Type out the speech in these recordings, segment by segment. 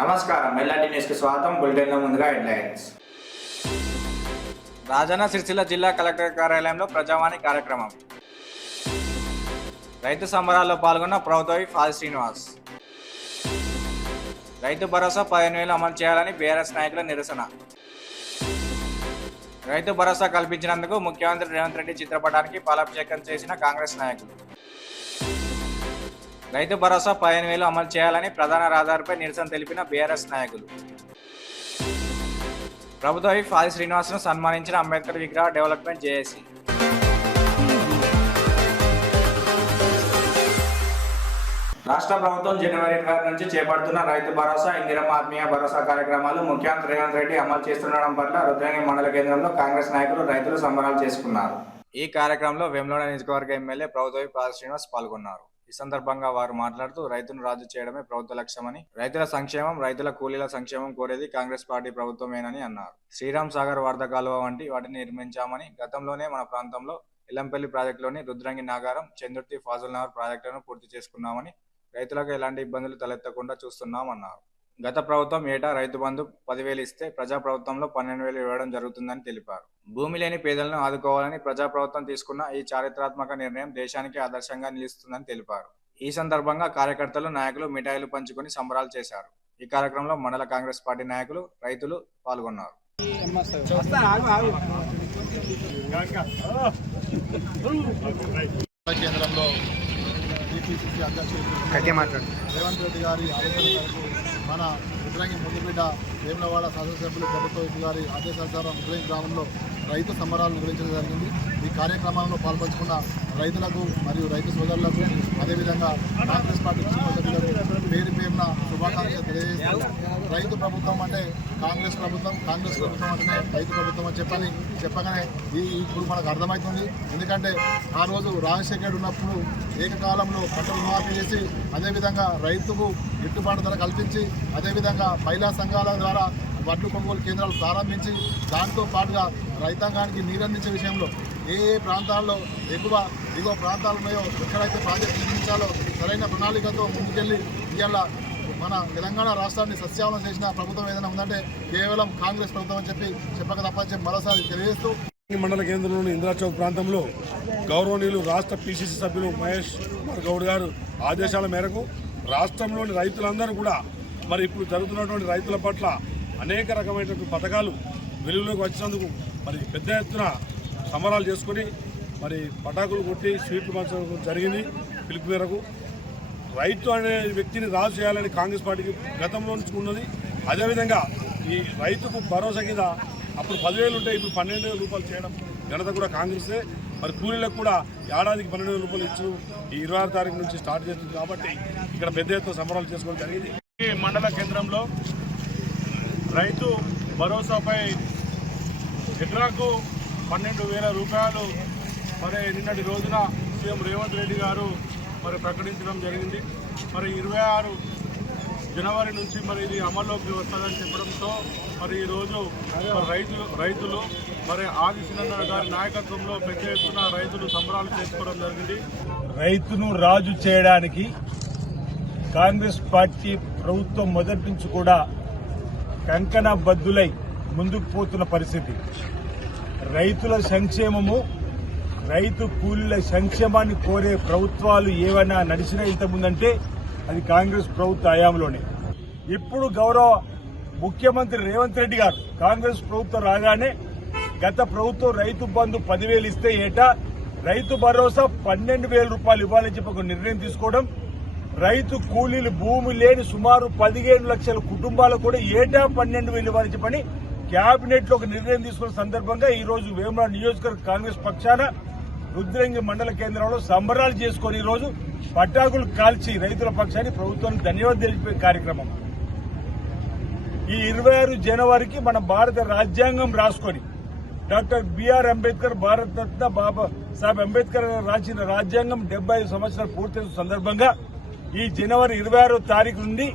నమస్కారం మెల్లాటి న్యూస్కి స్వాగతం. బులెటిన్లో ముందుగా హెడ్లైన్స్. రాజన్న సిరిసిల్ల జిల్లా కలెక్టర్ కార్యాలయంలో ప్రజావాణి కార్యక్రమం. రైతు సంబరాల్లో పాల్గొన్న ప్రభుత్వ ఫాది శ్రీనివాస్. రైతు భరోసా 15,000 అమలు చేయాలని బీఆర్ఎస్ నాయకుల నిరసన. రైతు భరోసా కల్పించినందుకు ముఖ్యమంత్రి రేవంత్ రెడ్డి చిత్రపటానికి పాలాభిషేకం చేసిన కాంగ్రెస్ నాయకులు. రైతు భరోసా 15,000 అమలు చేయాలని ప్రధాన రహదారిపై నిరసన తెలిపిన బీఆర్ఎస్ నాయకులు. ప్రభుత్వ ఫాది శ్రీనివాస్ను సన్మానించిన అంబేద్కర్ విగ్రహ డెవలప్మెంట్ జేఏసీ. రాష్ట్ర ప్రభుత్వం జనవరి 26 నుంచి చేపడుతున్న రైతు భరోసా, ఇందిరమ్మ ఆత్మీయ భరోసా కార్యక్రమాలు ముఖ్యమంత్రి రేవంత్ రెడ్డి అమలు చేస్తుండడం పట్ల రుద్రంగి మండల కేంద్రంలో కాంగ్రెస్ నాయకులు రైతులు సంబరాలు చేసుకున్నారు. ఈ కార్యక్రమంలో వేములవాడ నియోజకవర్గ ఎమ్మెల్యే ప్రభుత్వ ఫాది శ్రీనివాస్ పాల్గొన్నారు. ఈ సందర్భంగా వారు మాట్లాడుతూ రైతును రాజు చేయడమే ప్రభుత్వ లక్ష్యమని, రైతుల సంక్షేమం, రైతుల కూలీల సంక్షేమం కోరేది కాంగ్రెస్ పార్టీ ప్రభుత్వమేనని అన్నారు. శ్రీరామ్ సాగర్ వరద కాలువ వంటి వాటిని నిర్మించామని, గతంలోనే మన ప్రాంతంలో ఎల్లంపల్లి ప్రాజెక్టులోని రుద్రంగి నాగారం, చందుర్తి, ఫాజుల్ నగర్ ప్రాజెక్టులను పూర్తి చేసుకున్నామని, రైతులకు ఎలాంటి ఇబ్బందులు తలెత్తకుండా చూస్తున్నామన్నారు. గత ప్రభుత్వం ఏటా రైతు బంధు 10,000 ఇస్తే ప్రజా ప్రభుత్వంలో 12,000 ఇవ్వడం జరుగుతుందని తెలిపారు. భూమి లేని పేదలను ఆదుకోవాలని ప్రజా ప్రభుత్వం తీసుకున్న ఈ చారిత్రాత్మక నిర్ణయం దేశానికి ఆదర్శంగా నిలుస్తుందని తెలిపారు. ఈ సందర్భంగా కార్యకర్తలు, నాయకులు మిఠాయిలు పంచుకొని సంబరాలు చేశారు. ఈ కార్యక్రమంలో మండల కాంగ్రెస్ పార్టీ నాయకులు, రైతులు పాల్గొన్నారు. కేంద్రంలో టీపీసీసీ అధ్యక్షుడు రేవంత్ రెడ్డి గారి ఆదేశాల మేరకు మన రుద్రంగి ముద్దుబిడ్డ వేములవాడ శాసనసభ్యులు ప్రభుత్వ గారి ఆదేశానుసారం రుద్రంగి గ్రామంలో రైతు సంబరాలు నిర్వహించడం జరిగింది. ఈ కార్యక్రమంలో పాల్పంచుకున్న రైతులకు మరియు రైతు సోదరులకు, అదేవిధంగా కాంగ్రెస్ పార్టీ సభ్యులకు పేరు పేరున శుభాకాంక్షలు తెలియజేస్తూ, రైతు ప్రభుత్వం అంటే కాంగ్రెస్ ప్రభుత్వం, కాంగ్రెస్ ప్రభుత్వం అంటే రైతు ప్రభుత్వం అని చెప్పగానే ఇప్పుడు మనకు అర్థమవుతుంది. ఎందుకంటే ఆ రోజు రాజశేఖర్ ఉన్నప్పుడు ఏకకాలంలో పంటలు మాఫీ చేసి, అదేవిధంగా రైతుకు గిట్టుబాటు ధర కల్పించి, అదేవిధంగా మహిళా సంఘాల ద్వారా వడ్లు కొనుగోలు కేంద్రాలు ప్రారంభించి, దాంతో పాటుగా రైతాంగానికి నీరందించే విషయంలో ఏ ప్రాంతాల్లో ఎక్కువ దిగువ ప్రాంతాలు ఉన్నాయో, ఎక్కడైతే ప్రాజెక్టు నిర్మించాలో సరైన ప్రణాళికతో ముందుకెళ్ళి ఇవాళ మన తెలంగాణ రాష్ట్రాన్ని సస్యావనం చేసిన ప్రభుత్వం ఏదైనా ఉందంటే కేవలం కాంగ్రెస్ ప్రభుత్వం అని చెప్పక తప్పని చెప్పి మరోసారి తెలియజేస్తూ, మండల కేంద్రంలోని ఇందిరాచౌక్ ప్రాంతంలో గౌరవనీయులు రాష్ట్ర పిసిసి సభ్యులు మహేష్ కుమార్ గౌడ్ గారు ఆదేశాల మేరకు రాష్ట్రంలోని రైతులందరూ కూడా మరి ఇప్పుడు జరుగుతున్నటువంటి రైతుల పట్ల అనేక రకమైనటువంటి పథకాలు వెలుగులోకి వచ్చినందుకు మరి పెద్ద ఎత్తున సంబరాలు చేసుకొని మరి పటాకులు కొట్టి స్వీట్లు పంచడం జరిగింది. పిలుపు మేరకు రైతు అనే వ్యక్తిని రాజు చేయాలని కాంగ్రెస్ పార్టీకి గతంలో నుంచి ఉన్నది. అదేవిధంగా ఈ రైతుకు భరోసా కింద అప్పుడు 10,000 ఉంటే ఇప్పుడు 12,000 రూపాయలు చేయడం ఘనత కూడా కాంగ్రెసే. మరి కూలీలకు కూడా ఏడాదికి 12,000 రూపాయలు ఇచ్చు ఈ 26 తారీఖు నుంచి స్టార్ట్ చేస్తుంది. కాబట్టి ఇక్కడ పెద్ద ఎత్తున సంబరాలు చేసుకోవడం జరిగింది. ఈ మండల కేంద్రంలో రైతు భరోసాపై ఎకరాకు 12,000 రూపాయలు మరి నిన్నటి రోజున సీఎం రేవంత్ రెడ్డి గారు మరి ప్రకటించడం జరిగింది. మరి 26 జనవరి నుంచి మరి ఇది అమల్లోకి వస్తుందని చెప్పడంతో మరి ఈరోజు రైతులు మరి ఆది సినన్న గారి నాయకత్వంలో పెద్ద ఎత్తున రైతులు సంబరాలు చేసుకోవడం జరిగింది. రైతును రాజు చేయడానికి కాంగ్రెస్ పార్టీ ప్రభుత్వం మొదటి నుంచి కూడా కంకణబద్దులై ముందుకు పోతున్న పరిస్థితి. రైతుల సంక్షేమము, రైతు కూలీల సంక్షేమాన్ని కోరే ప్రభుత్వాలు ఏమైనా నడిచినా ఇంతకుముందంటే అది కాంగ్రెస్ ప్రభుత్వ హయాంలోనే. ఇప్పుడు గౌరవ ముఖ్యమంత్రి రేవంత్ రెడ్డి గారు కాంగ్రెస్ ప్రభుత్వం రాగానే గత ప్రభుత్వం రైతు బంధు 10,000 ఇస్తే ఏటా రైతు భరోసా 12,000 రూపాయలు ఇవ్వాలని చెప్పి ఒక నిర్ణయం తీసుకోవడం, రైతు కూలీలు భూమి లేని సుమారు 15 లక్షల కుటుంబాలకు కూడా ఏటా 12,000 ఇవ్వాలని చెప్పని కేబినెట్ లో ఒక నిర్ణయం తీసుకున్న సందర్భంగా ఈ రోజు వేములవాడ నియోజకవర్గ కాంగ్రెస్ పక్షాన రుద్రంగి మండల కేంద్రంలో సంబరాలు చేసుకుని ఈ రోజు పటాకులు కాల్చి రైతుల పక్షాన్ని ప్రభుత్వానికి ధన్యవాదాలు తెలిపే కార్యక్రమం. ఈ 26 జనవరికి మన భారత రాజ్యాంగం రాసుకొని డాక్టర్ బిఆర్ అంబేద్కర్, భారతరత్న బాబాసాహెబ్ అంబేద్కర్ రాసిన రాజ్యాంగం 75 సంవత్సరాలు పూర్తయిన సందర్భంగా ఈ జనవరి 26వ తారీఖు నుండి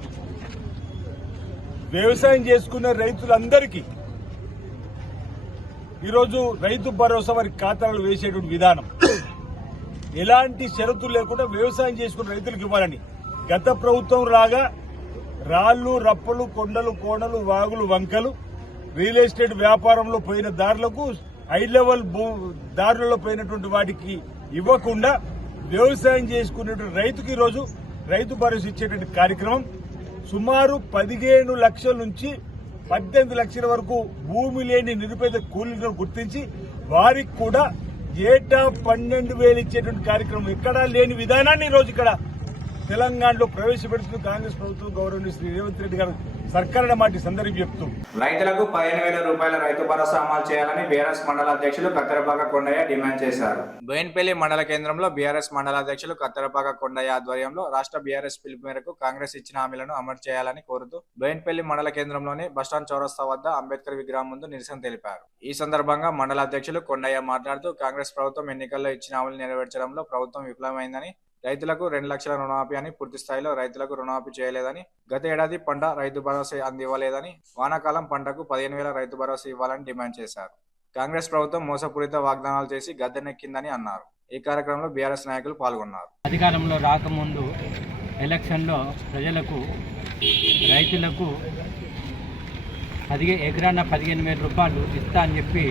వ్యవసాయం చేసుకునే రైతులందరికీ ఈరోజు రైతు భరోసా వారి ఖాతాలు వేసేటువంటి విధానం, ఎలాంటి షరతులు లేకుండా వ్యవసాయం చేసుకున్న రైతులకు ఇవ్వాలని. గత ప్రభుత్వం లాగా రాళ్లు రప్పలు కొండలు కోణలు వాగులు వంకలు రియల్ ఎస్టేట్ వ్యాపారంలో పోయిన దారులకు హై లెవెల్ దారులలో పోయినటువంటి వాటికి ఇవ్వకుండా వ్యవసాయం చేసుకునేటువంటి రైతుకి ఈరోజు రైతు భరోసా ఇచ్చేటువంటి కార్యక్రమం సుమారు 15 లక్షల నుంచి 18 లక్షల వరకు భూమి లేని నిరుపేద కూలీలను గుర్తించి వారికి కూడా ఏటా 12,000 ఇచ్చేటువంటి కార్యక్రమం ఎక్కడా లేని విధానాన్ని ఈరోజు ఇక్కడ తెలంగాణలో ప్రవేశపెడుతూ కాంగ్రెస్ ప్రభుత్వం గౌరవనీయ శ్రీ రేవంత్ రెడ్డి గారు సర్కారు మాట సందర్భం చెప్తూ రైతులకు 15,000 రూపాయల రైతు భరోసా అమలు చేయాలని బీఆర్ఎస్ మండల అధ్యక్షులు కత్తెరపాక కొండయ్య డిమాండ్ చేశారు. బోయిన్పల్లి మండల కేంద్రంలో బీఆర్ఎస్ మండల అధ్యక్షులు కత్తెరపాక కొండయ్య ఆధ్వర్యంలో రాష్ట్ర బీఆర్ఎస్ పిలుపు మేరకు కాంగ్రెస్ ఇచ్చిన హామీలను అమలు చేయాలని కోరుతూ బోయిన్పల్లి మండల కేంద్రంలోని బస్టాండ్ చౌరస్తా వద్ద అంబేద్కర్ విగ్రహం ముందు నిరసన తెలిపారు. ఈ సందర్భంగా మండల అధ్యక్షులు కొండయ్య మాట్లాడుతూ కాంగ్రెస్ ప్రభుత్వం ఎన్నికల్లో ఇచ్చిన హామీలు నెరవేర్చడంలో ప్రభుత్వం విఫలమైందని, రైతులకు 2 లక్షల రుణమాఫీ అని పూర్తి స్థాయిలో రైతులకు రుణమాఫీ చేయలేదని, గత ఏడాది పంట రైతు భరోసా అందివ్వలేదని, వానాకాలం పంటకు 15,000 రైతు భరోసా ఇవ్వాలని డిమాండ్ చేశారు. కాంగ్రెస్ ప్రభుత్వం మోసపూరిత వాగ్దానాలు చేసి గద్దెనెక్కిందని అన్నారు. ఈ కార్యక్రమంలో బీఆర్ఎస్ నాయకులు పాల్గొన్నారు. అధికారంలో రాకముందు ఎలక్షన్లో ప్రజలకు రైతులకు ఎకరాన 15,000 రూపాయలు ఇస్తా అని చెప్పి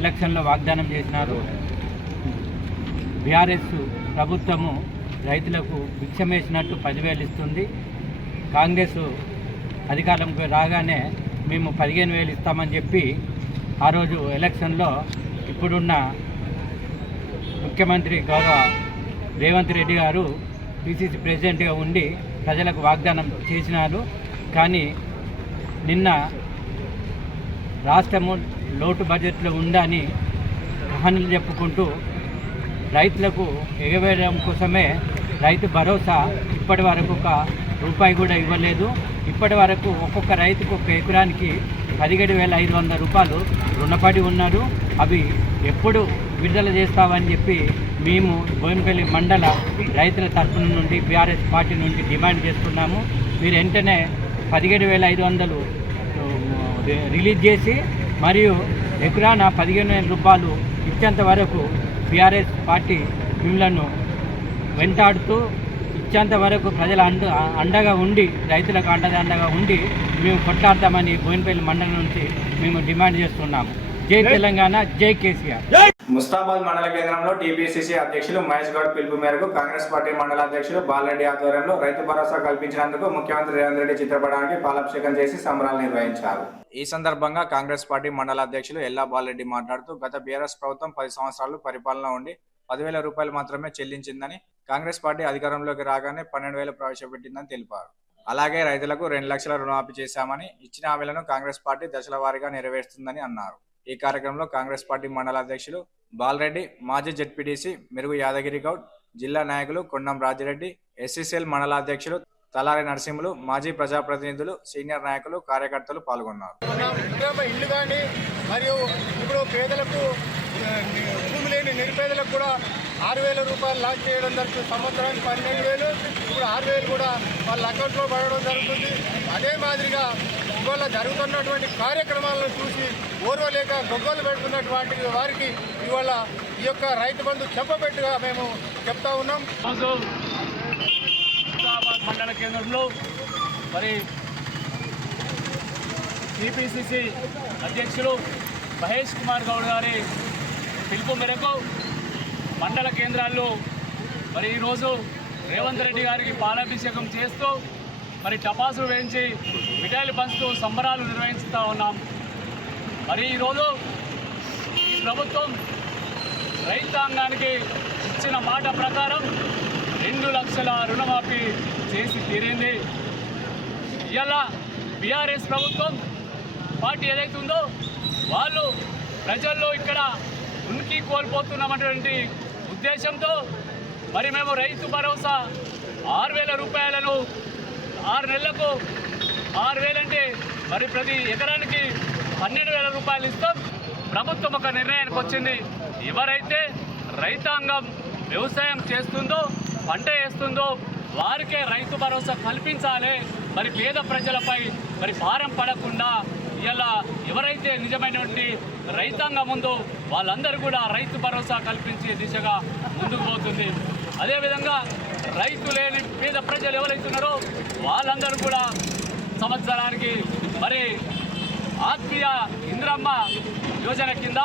ఎలక్షన్లో వాగ్దానం చేసినారు. బీఆర్ఎస్ ప్రభుత్వము రైతులకు భిక్షమేసినట్టు 10,000 ఇస్తుంది. కాంగ్రెస్ అధికారంకి రాగానే మేము 15,000 ఇస్తామని చెప్పి ఆ రోజు ఎలక్షన్లో ఇప్పుడున్న ముఖ్యమంత్రి గౌరవ రేవంత్ రెడ్డి గారు పిసిసి ప్రెసిడెంట్గా ఉండి ప్రజలకు వాగ్దానం చేసినారు. కానీ నిన్న రాష్ట్రము లోటు బడ్జెట్లో ఉందని కహానీలు చెప్పుకుంటూ రైతులకు ఎగవేయడం కోసమే రైతు భరోసా ఇప్పటి వరకు ₹1 కూడా ఇవ్వలేదు. ఇప్పటి వరకు ఒక్కొక్క రైతుకు ఒక ఎకరానికి 17,500 రూపాయలు రుణపడి ఉన్నారు. అవి ఎప్పుడు విడుదల చేస్తామని చెప్పి మేము బోయినపల్లి మండల రైతుల తరఫున నుండి బీఆర్ఎస్ పార్టీ నుండి డిమాండ్ చేస్తున్నాము. మీరు వెంటనే 17,500 రిలీజ్ చేసి మరియు ఎకరాన 15,000 రూపాయలు ఇచ్చేంత వరకు బీఆర్ఎస్ పార్టీ మిమ్మలను వెంటాడుతూ ఇచ్చేంత వరకు ప్రజల అండగా ఉండి రైతులకు అండగా ఉండి మేము కొట్లాడతామని బోయినపల్లి మండలం నుంచి మేము డిమాండ్ చేస్తున్నాము. జై తెలంగాణ, జై కేసీఆర్. ముస్తాబాద్ మండల కేంద్రంలో టీపీసీసీ అధ్యక్షులు మహేష్ గౌడ్ పిలుపు మేరకు కాంగ్రెస్ పార్టీ మండల అధ్యక్షులు బాలరెడ్డి ఆధ్వర్యంలో రైతు భరోసా కల్పించినందుకు ముఖ్యమంత్రి రేవంత్ రెడ్డి చిత్రపటానికి పాలాభిషేకం చేసి సంబరాలు నిర్వహించారు. ఈ సందర్భంగా కాంగ్రెస్ పార్టీ మండల అధ్యక్షులు ఎల్లా బాలరెడ్డి మాట్లాడుతూ గత బీఆర్ఎస్ ప్రభుత్వం 10 సంవత్సరాలు పరిపాలన ఉండి 10,000 రూపాయలు మాత్రమే చెల్లించిందని, కాంగ్రెస్ పార్టీ అధికారంలోకి రాగానే 12,000 ప్రవేశపెట్టిందని తెలిపారు. అలాగే రైతులకు 2 లక్షల రుణమాఫీ చేశామని, ఇచ్చిన హామీలను కాంగ్రెస్ పార్టీ దశల వారీగా నెరవేరుస్తుందని అన్నారు. ఈ కార్యక్రమంలో కాంగ్రెస్ పార్టీ మండల అధ్యక్షులు బాలరెడ్డి, మాజీ జెడ్పీటీసీ మెరుగు యాదగిరి గౌడ్, జిల్లా నాయకులు కొండం రాజిరెడ్డి, ఎస్సీసీఎల్ మండల అధ్యక్షులు తలారి నరసింహులు, మాజీ ప్రజాప్రతినిధులు, సీనియర్ నాయకులు, కార్యకర్తలు పాల్గొన్నారు. ఇల్లు కానీ మరియు ఇప్పుడు పేదలకు భూమి లేని నిరుపేదలకు కూడా 6,000 రూపాయలు లాంచ్ చేయడం జరుగుతుంది. సంవత్సరానికి 12,000, ఇప్పుడు 6,000 కూడా వాళ్ళ అకౌంట్లో పడడం జరుగుతుంది. అదే మాదిరిగా ఇవాళ జరుగుతున్నటువంటి కార్యక్రమాలను చూసి ఓర్వలేక గొగ్గలు పెడుతున్నటువంటి వారికి ఇవాళ ఈ యొక్క రైతు బంధు చెప్పబెట్టుగా మేము చెప్తా ఉన్నాం. ముస్తాబాద్ మండల కేంద్రంలో మరి టీపీసీసీ అధ్యక్షులు మహేష్ కుమార్ గౌడ్ గారి పిలుపు మేరకు మండల కేంద్రాల్లో మరి ఈరోజు రేవంత్ రెడ్డి గారికి పాలాభిషేకం చేస్తూ మరి టపాసులు వేయించి మిఠాయిలు పంచుతూ సంబరాలు నిర్వహిస్తూ ఉన్నాం. మరి ఈరోజు ఈ ప్రభుత్వం రైతాంగానికి ఇచ్చిన మాట ప్రకారం 2 లక్షల రుణమాఫీ చేసి తీరింది. ఇలా బీఆర్ఎస్ ప్రభుత్వం పార్టీ ఏదైతే ఉందో వాళ్ళు ప్రజల్లో ఇక్కడ ఉనికి కోల్పోతున్నామన్నటువంటి ఉద్దేశంతో మరి మేము రైతు భరోసా 6,000 రూపాయలను 6 నెలలకు 6,000 అంటే మరి ప్రతి ఎకరానికి 12,000 రూపాయలు ఇస్తాం. ప్రభుత్వం ఒక నిర్ణయానికి వచ్చింది. ఎవరైతే రైతాంగం వ్యవసాయం చేస్తుందో, పంట వేస్తుందో వారికే రైతు భరోసా కల్పించాలి. మరి పేద ప్రజలపై మరి భారం పడకుండా ఇలా ఎవరైతే నిజమైనటువంటి రైతాంగం ఉందో వాళ్ళందరూ కూడా రైతు భరోసా కల్పించే దిశగా ముందుకు పోతుంది. అదేవిధంగా రైతు లేని పేద ప్రజలు ఎవరైతున్నారో వాళ్ళందరూ కూడా సంవత్సరానికి మరి ఆత్మీయ ఇందిరమ్మ యోజన కింద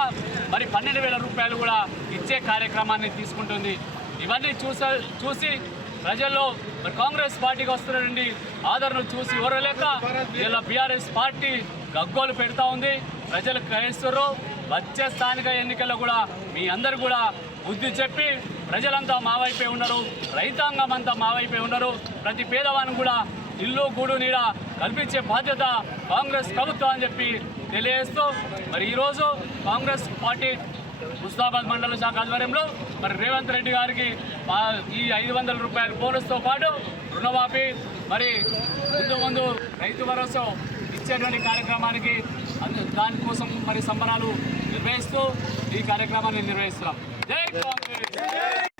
మరి 12,000 రూపాయలు కూడా ఇచ్చే కార్యక్రమాన్ని తీసుకుంటుంది. ఇవన్నీ చూసి ప్రజల్లో మరి కాంగ్రెస్ పార్టీకి వస్తున్నటువంటి ఆదరణ చూసి ఓరలేక ఇలా బీఆర్ఎస్ పార్టీ గగ్గోలు పెడతా ఉంది. ప్రజలు గ్రహిస్తున్నారు. వచ్చే స్థానిక ఎన్నికల్లో కూడా మీ అందరు కూడా బుద్ధి చెప్పి ప్రజలంతా మా వైపే ఉన్నారు, రైతాంగం అంతా మా వైపే ఉన్నారు. ప్రతి పేదవాడిని కూడా ఇల్లు గూడు నీడ కల్పించే బాధ్యత కాంగ్రెస్ ప్రభుత్వం అని చెప్పి తెలియజేస్తూ మరి ఈరోజు కాంగ్రెస్ పార్టీ ముస్తాబాద్ మండల శాఖ ఆధ్వర్యంలో మరి రేవంత్ రెడ్డి గారికి ఈ 500 రూపాయల బోనస్తో పాటు రుణమాఫీ మరి ముందు రైతు భరోసా ఇచ్చేటువంటి కార్యక్రమానికి దానికోసం మరి సంబరాలు నిర్వహిస్తూ ఈ కార్యక్రమాన్ని నిర్వహిస్తున్నాం. జై కాంగ్రెస్.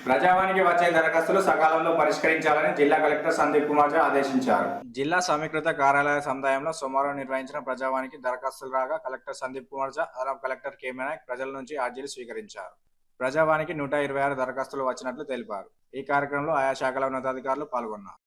ప్రజావానికి వచ్చే దరఖాస్తులు సకాలంలో పరిష్కరించాలని జిల్లా కలెక్టర్ సందీప్ కుమార్ ఆదేశించారు. జిల్లా సమీకృత కార్యాలయ సముదాయంలో సోమవారం నిర్వహించిన ప్రజావానికి దరఖాస్తులు రాగా కలెక్టర్ సందీప్ కుమార్ అదనపు కలెక్టర్ కె నాయక్ ప్రజల నుంచి అర్జీలు స్వీకరించారు. ప్రజావానికి 126 దరఖాస్తులు వచ్చినట్లు తెలిపారు. ఈ కార్యక్రమంలో ఆయా శాఖల ఉన్నతాధికారులు పాల్గొన్నారు.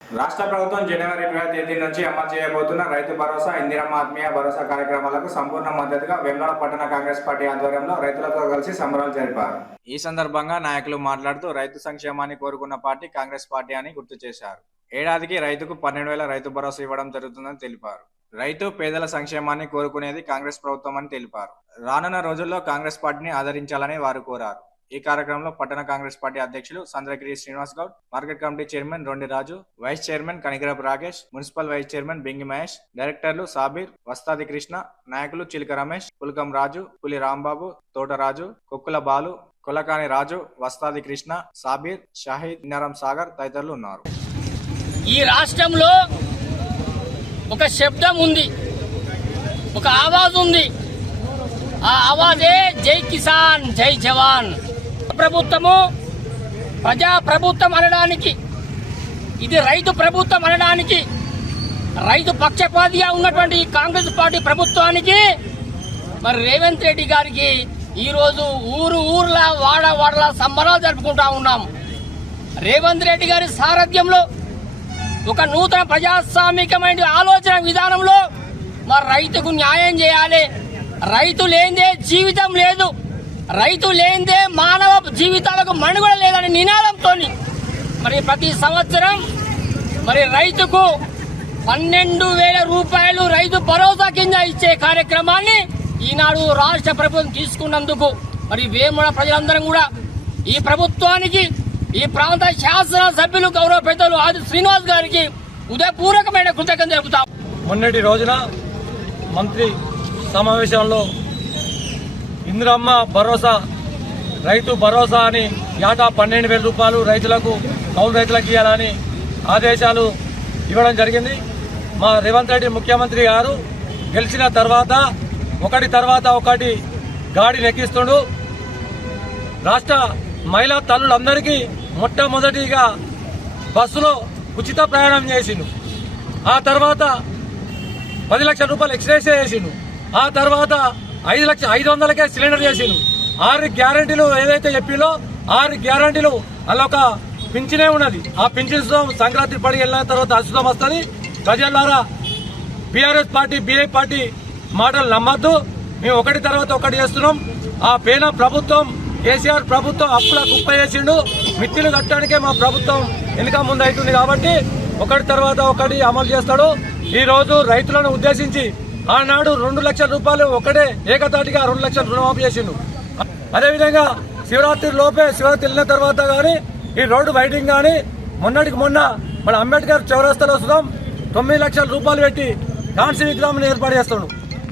రాష్ట్ర ప్రభుత్వం జనవరి 20వ తేదీ నుంచి అమలు చేయబోతున్న రైతు భరోసా, ఇందిరమ్మ ఆత్మీయ భరోసా కార్యక్రమాలకు సంపూర్ణ మద్దతుగా వేములవాడ పట్టణ కాంగ్రెస్ పార్టీ ఆధ్వర్యంలో రైతులతో కలిసి సంబరాలు జరిపారు. ఈ సందర్భంగా నాయకులు మాట్లాడుతూ రైతు సంక్షేమాన్ని కోరుకున్న పార్టీ కాంగ్రెస్ పార్టీ అని గుర్తు చేశారు. ఏడాదికి రైతుకు 12,000 రైతు భరోసా ఇవ్వడం జరుగుతుందని తెలిపారు. రైతు పేదల సంక్షేమాన్ని కోరుకునేది కాంగ్రెస్ ప్రభుత్వం అని తెలిపారు. రానున్న రోజుల్లో కాంగ్రెస్ పార్టీని ఆదరించాలని వారు కోరారు. ఈ కార్యక్రమంలో పట్టణ కాంగ్రెస్ పార్టీ అధ్యక్షులు Sandragiri Srinivas Goud, market committee chairman Rondi Raju, vice chairman Kanigirapu Rakesh, municipal vice chairman Bingi Mahesh, డైరెక్టర్లు సాబీర్, వస్తాది కృష్ణ, నాయకులు చిలుక రమేష్, పులకం రాజు, పులి రాంబాబు, తోటరాజు, కొక్కుల బాలు, కొలకాని రాజు, వస్తాది కృష్ణ, సాబీర్, షాహిద్, ఇన్నారం సాగర్ తదితరులు ఉన్నారు. ఈ రాష్ట్రంలో ఒక శబ్దం ఉంది, ఒక ఆవాజ్ ఉంది. ఆ ఆవాజే జై కిసాన్ జై జవాన్. ప్రభుత్వము ప్రజా ప్రభుత్వం అనడానికి, ఇది రైతు ప్రభుత్వం అనడానికి, రైతు పక్షపాతిగా ఉన్నటువంటి కాంగ్రెస్ పార్టీ ప్రభుత్వానికి మరి రేవంత్ రెడ్డి గారికి ఈరోజు ఊర్లా వాడలా సంబరాలు జరుపుకుంటా ఉన్నాం. రేవంత్ రెడ్డి గారి సారథ్యంలో ఒక నూతన ప్రజాస్వామికమైన ఆలోచన విధానంలో మరి రైతుకు న్యాయం చేయాలి. రైతు లేనిదే జీవితం లేదు, రైతు లేనిదే మానవ జీవితాలకు మనుగడ లేదని నినాదంతో మరి ప్రతి సంవత్సరం మరి రైతుకు 12,000 రూపాయలు రైతు భరోసా కింద ఇచ్చే కార్యక్రమాన్ని ఈనాడు రాష్ట్ర ప్రభుత్వం తీసుకున్నందుకు మరి వేముల ప్రజలందరం కూడా ఈ ప్రభుత్వానికి, ఈ ప్రాంత శాసన సభ్యులు గౌరవ పెద్దలు ఆది శ్రీనివాస్ గారికి ఉదయపూర్వకమైన కృతజ్ఞతలు తెలుపుతాం. మొన్నటి రోజున మంత్రి సమావేశంలో ఇందిరమ్మ భరోసా, రైతు భరోసా అని ఏటా 12,000 రూపాయలు రైతులకు, కౌలు రైతులకు ఇవ్వాలని ఆదేశాలు ఇవ్వడం జరిగింది. మా రేవంత్ రెడ్డి ముఖ్యమంత్రి గారు గెలిచిన తర్వాత ఒకటి తర్వాత ఒకటి గాడి నెక్కిస్తుండు. రాష్ట్ర మహిళా తల్లులందరికీ మొట్టమొదటిగా బస్సులో ఉచిత ప్రయాణం చేసిండు. ఆ తర్వాత 10 లక్షల రూపాయలు ఎక్స్రేస్ చేసిండు. ఆ తర్వాత 500,000కే సిలిండర్ చేసిండు. 6 గ్యారంటీలు ఏదైతే చెప్పిందో 6 గ్యారంటీలు అలా ఒక పింఛనే ఉన్నది. ఆ పింఛన్ సంక్రాంతి పడి వెళ్ళిన తర్వాత అశుతం వస్తుంది. ప్రజలారా బీఆర్ఎస్ పార్టీ, బీఏ పార్టీ మాటలు నమ్మద్దు. మేము ఒకటి తర్వాత ఒకటి చేస్తున్నాం. ఆ పేన ప్రభుత్వం, కేసీఆర్ ప్రభుత్వం అప్పుల కుప్ప చేసిండు. మిత్తిలు కట్టడానికే మా ప్రభుత్వం వెనుక ముందు అవుతుంది. కాబట్టి ఒకటి తర్వాత ఒకటి అమలు చేస్తాడు. ఈ రోజు రైతులను ఉద్దేశించి ఆనాడు 2 లక్షల రూపాయలు ఒకటే ఏకతాటిగా 2 లక్షలు రుణమాఫీ చేసిండు. అదేవిధంగా శివరాత్రి లోపే, శివరాత్రి వెళ్ళిన తర్వాత కానీ ఈ రోడ్డు వైడింగ్ కానీ మొన్నటికి మొన్న మన అంబేద్కర్ చౌరస్తాలో వస్తున్నాం 9 లక్షల రూపాయలు పెట్టి కాన్సీ విగ్రహం ఏర్పాటు చేస్తున్నాడు.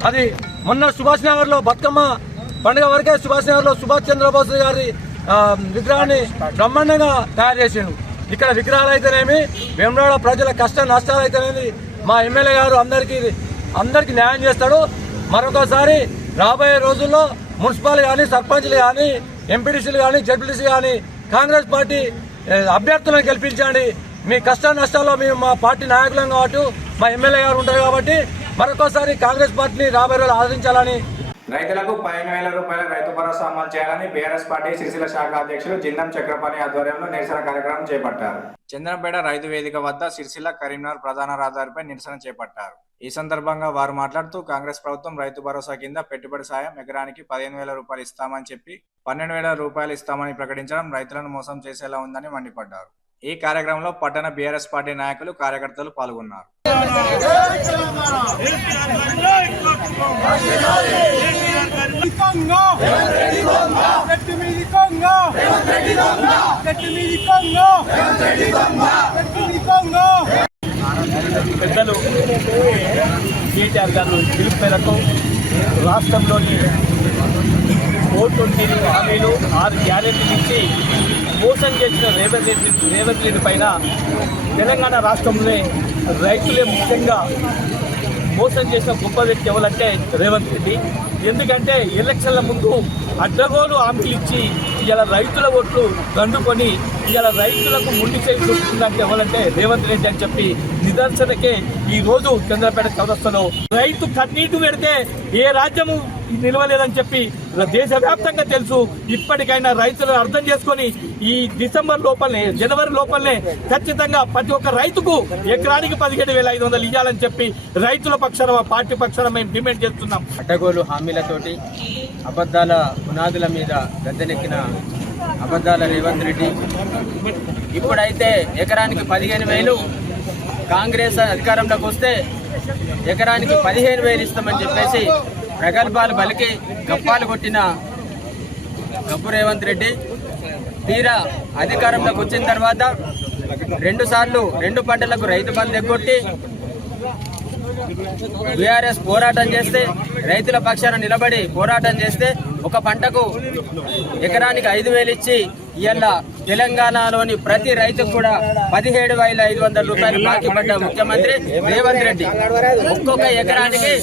అది మొన్న సుభాష్ నగర్ లో బతుకమ్మ పండుగ వరకే సుభాష్ నగర్ లో సుభాష్ చంద్రబోస్ గారి విగ్రహాన్ని బ్రహ్మాండంగా తయారు చేసిండు. ఇక్కడ విగ్రహాలు అయితేనేమి, వేములవాడ ప్రజల కష్ట నష్టాలు అయితేనేమి మా ఎమ్మెల్యే గారు అందరికీ న్యాయం చేస్తాడు. మరొకసారి రాబోయే రోజుల్లో మున్సిపల్ కానీ, సర్పంచ్లు కానీ, ఎంపీటీసీలు కానీ, జడ్పీటీసీ కానీ కాంగ్రెస్ పార్టీ అభ్యర్థులను గెలిపించండి. మీ కష్ట నష్టాల్లో మేము మా పార్టీ నాయకులం కాబట్టి, మా ఎమ్మెల్యే గారు ఉంటారు కాబట్టి మరొకసారి కాంగ్రెస్ పార్టీని రాబోయే రోజులు ఆదరించాలని. రైతులకు 15,000 రూపాయల రైతు భరోసా అమలు చేయాలని బీఆర్ఎస్ పార్టీ సిరిసిల్ల శాఖ అధ్యక్షులు జిందం చక్రపాణి ఆధ్వర్యంలో నిరసన కార్యక్రమం చేపట్టారు. చంద్రంపేట రైతు వేదిక వద్ద సిరిసిల్ల కరీంనగర్ ప్రధాన రహదారిపై నిరసన చేపట్టారు. ఈ సందర్భంగా వారు మాట్లాడుతూ కాంగ్రెస్ ప్రభుత్వం రైతు భరోసా కింద పెట్టుబడి సాయం ఎకరానికి 15,000 రూపాయలు ఇస్తామని చెప్పి 12,000 రూపాయలు ఇస్తామని ప్రకటించడం రైతులను మోసం చేసేలా ఉందని మండిపడ్డారు. ఈ కార్యక్రమంలో పట్టణ బీఆర్ఎస్ పార్టీ నాయకులు, కార్యకర్తలు పాల్గొన్నారు. పెద్దలు కేటీఆర్ గారు పిలుపు మేరకు రాష్ట్రంలోని 420 హామీలు 6 గ్యారెంటీలు ఇచ్చి మోసం చేసిన రేవంత్ రెడ్డి పైన తెలంగాణ రాష్ట్రంలోనే రైతులే ముఖ్యంగా మోసం చేసిన గొప్ప వ్యక్తి ఎవరంటే రేవంత్ రెడ్డి. ఎందుకంటే ఎలక్షన్ల ముందు అడ్డగోలు హామీలు ఇచ్చి ఇలా రైతుల ఓట్లు దండుకొని ఇలా రైతులకు ముండి చేసి చూపుతుందంటే ఎవరంటే రేవంత్ రెడ్డి అని చెప్పి నిదర్శనకే ఈ రోజు చంద్రపేట చౌరస్తాలో రైతు కన్నీటి పెడితే ఏ రాజ్యము నిలవలేదని చెప్పి దేశవ్యాప్తంగా తెలుసు. ఇప్పటికైనా రైతులను అర్థం చేసుకొని ఈ డిసెంబర్ లోపలనే, జనవరి లోపలనే ఖచ్చితంగా ప్రతి ఒక్క రైతుకు ఎకరానికి 17,500 ఇవ్వాలని చెప్పి రైతుల పక్షాన, పార్టీ పక్షాన మేము డిమాండ్ చేస్తున్నాం. అడ్డగోలు హామీలతోటి అబద్ధాల పునాదుల మీద గద్దెనెక్కిన అబద్ధాల రేవంత్ రెడ్డి ఇప్పుడైతే ఎకరానికి 15,000, కాంగ్రెస్ అధికారంలోకి వస్తే ఎకరానికి 15,000 ఇస్తామని చెప్పేసి ప్రగల్భాలు పలికి గప్పాలు కొట్టిన గబ్బు రేవంత్ రెడ్డి తీరా అధికారంలోకి వచ్చిన తర్వాత 2 సార్లు 2 పంటలకు రైతు బంధు ఎగ్గొట్టి బీఆర్ఎస్ పోరాటం చేస్తే, రైతుల పక్షాన నిలబడి పోరాటం చేస్తే ఒక పంటకు ఎకరానికి 5,000 ఇచ్చి ఇవాళ తెలంగాణలోని ప్రతి రైతుకు కూడా 17,500 రూపాయలు బాకీ పడ్డ ముఖ్యమంత్రి రేవంత్ రెడ్డి. ఒక్కొక్క ఎకరానికి